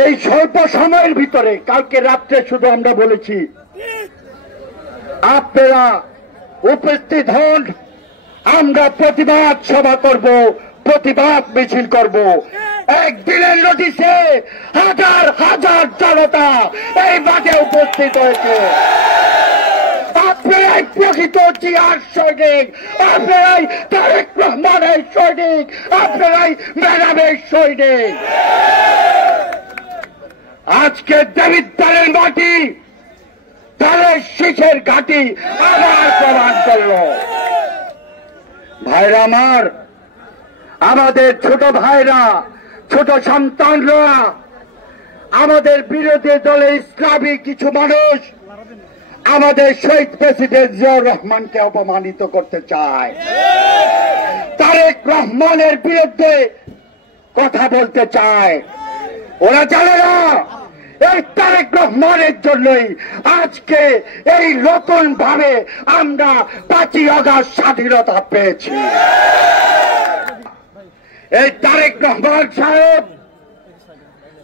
এই স্বল্প সময়ের ভিতরে কালকে রাত্রে শুধু আমরা বলেছি আপনারা উপস্থিত হন, আমরা প্রতিবাদ সভা করব, প্রতিবাদ মিছিল করব। একদিনের নোটিশে হাজার হাজার জনতা এই মাঠে উপস্থিত হয়েছে। আপনারাই প্রকৃত জিয়ার সৈনিক, আপনারাই তারেক রহমানের সৈনিক, আপনারাই ম্যাডামের সৈনিক। আজকে দেবিদ্বারের মাটি তাদের শীষের ঘাঁটি আবার প্রমাণ করল। ভাইরা আমার, আমাদের ছোট ভাইরা, ছোট সন্তানরা, আমাদের বিরোধী দলে ইসলামী কিছু মানুষ আমাদের শহীদ প্রেসিডেন্ট জিয়াউর রহমানকে অপমানিত করতে চায়, তারেক রহমানের বিরুদ্ধে কথা বলতে চায়। ওরা জানে না এই তারেক রহমানের জন্যই আজকে এই নতুন ভাবে আমরা 5ই আগস্ট স্বাধীনতা পেয়েছি। এই তারেক রহমান সাহেব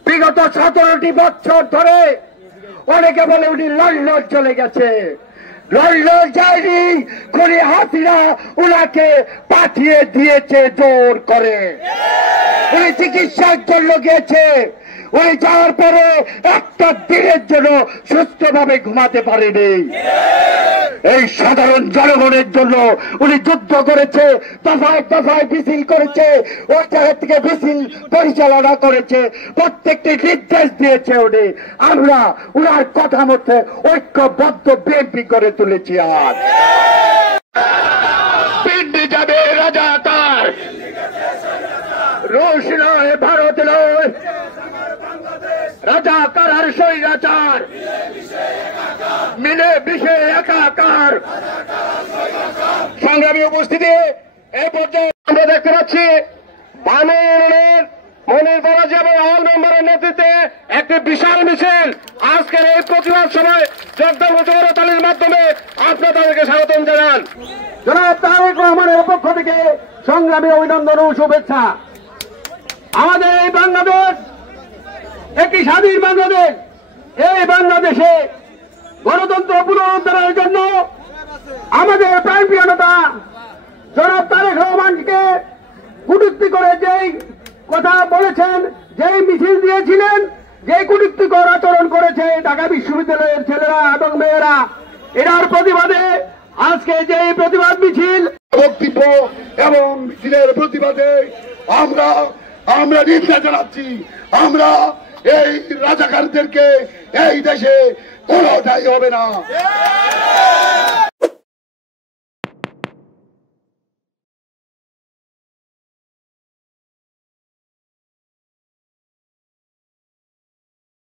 বিগত 17টি বছর ধরে, অনেকে বলে উনি লন্ডন চলে গেছে, লন্ডন যায়নি, খুনি হাসিনা উনাকে পাঠিয়ে দিয়েছে জোর করে। উনি চিকিৎসার জন্য গিয়েছে, উনি যাওয়ার পরে একটা দিনের জন্য সুস্থভাবে ঘুমাতে পারেনি। এই সাধারণ জনগণের জন্য উনি যুদ্ধ করেছে, দফায় দফায় মিছিল করেছে, ওই জায়গা থেকে মিছিল পরিচালনা করেছে, প্রত্যেকটি নির্দেশ দিয়েছে উনি। আমরা উনার কথা মতে ঐক্যবদ্ধ বিএনপি করে তুলেছি। আজ পিন্ডি যাবে রাজাকার, রুশ নয়, ভারত নয়, রাজাকার আর স্বৈরাচার মিলে বিষে একাকার। সংগ্রামী উপস্থিতি, এই পর্যায়ে আমরা দেখতে পাচ্ছি মনির বালাজি এবং অল মেম্বারের নেতৃত্বে একটি বিশাল মিছিল আজকের এই প্রতিবাদ সভায় যোগদান তালির মাধ্যমে আপনারা তাদেরকে স্বাগতম জানান। জনাব তারেক রহমানের পক্ষ থেকে সংগ্রামী অভিনন্দন ও শুভেচ্ছা। আমাদের এই বাংলাদেশ একটি স্বাধীন বাংলাদেশ। এই বাংলাদেশে গণতন্ত্র পুনরুদ্ধারের জন্য আমাদের প্রাণপ্রিয় নেতা জনাব তারেক রহমানকে কটূক্তি করে যেই কথা বলেছেন, যেই মিছিল দিয়েছিলেন, যে কটূক্তিকর আচরণ করেছে ঢাকা বিশ্ববিদ্যালয়ের ছেলেরা এবং মেয়েরা, এটার প্রতিবাদে আজকে যে প্রতিবাদ মিছিল, বক্তব্য এবং মিছিলের প্রতিবাদে আমরা নিন্দা জানাচ্ছি। আমরা এই রাজাকারদেরকে এই দেশে কোনোটাই হবে না।